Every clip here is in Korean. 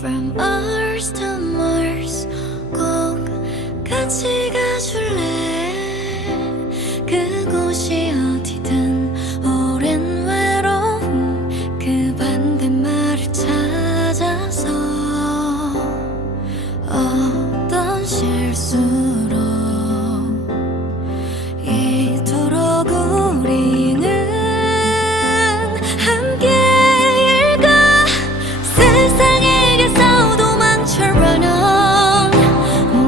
From Earth to Mars 꼭 같이 가줄래. 그곳이 어디든 오랜 외로움 그 반대말을 찾아서 어떤 실수로 이토록 우리는 함께일까. 세상에게서 도망쳐 run on.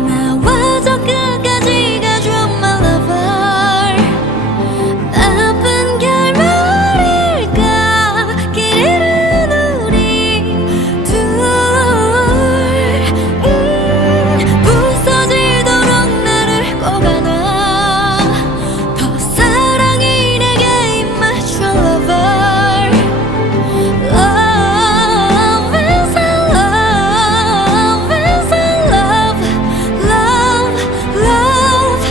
나와 저 끝까지 가줘 my lover. 나쁜 결말일까. 길 잃은 우리 둘 부서지도록 나를 꼭 안아. 더 사랑이 내게 임해줘 lover. Love is a love is a love. Love, love,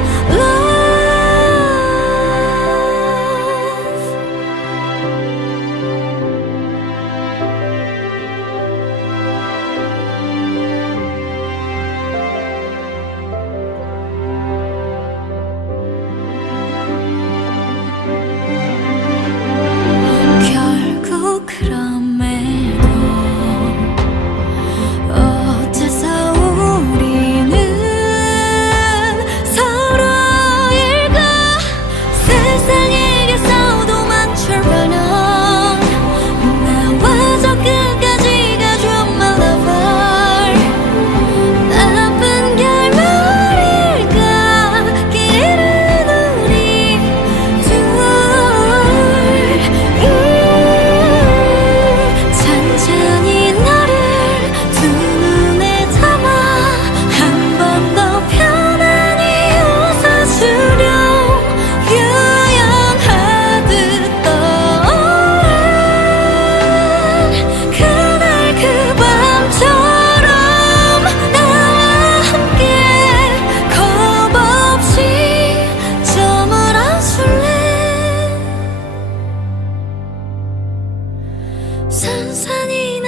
결국 그럼에도 어째서 우리는 서로일까. 세상에게서 도망쳐 run on. 나와 저 끝까지 가줘 my lover. 나쁜 결말일까. 길 잃은 우리 둘 천천히 너를 두 눈에 담아 한 번 더 편안히 웃어주려. 유연하듯 떠오른 그날 그 밤처럼 나와 함께 겁 없이 저물어줄래. 산산이 나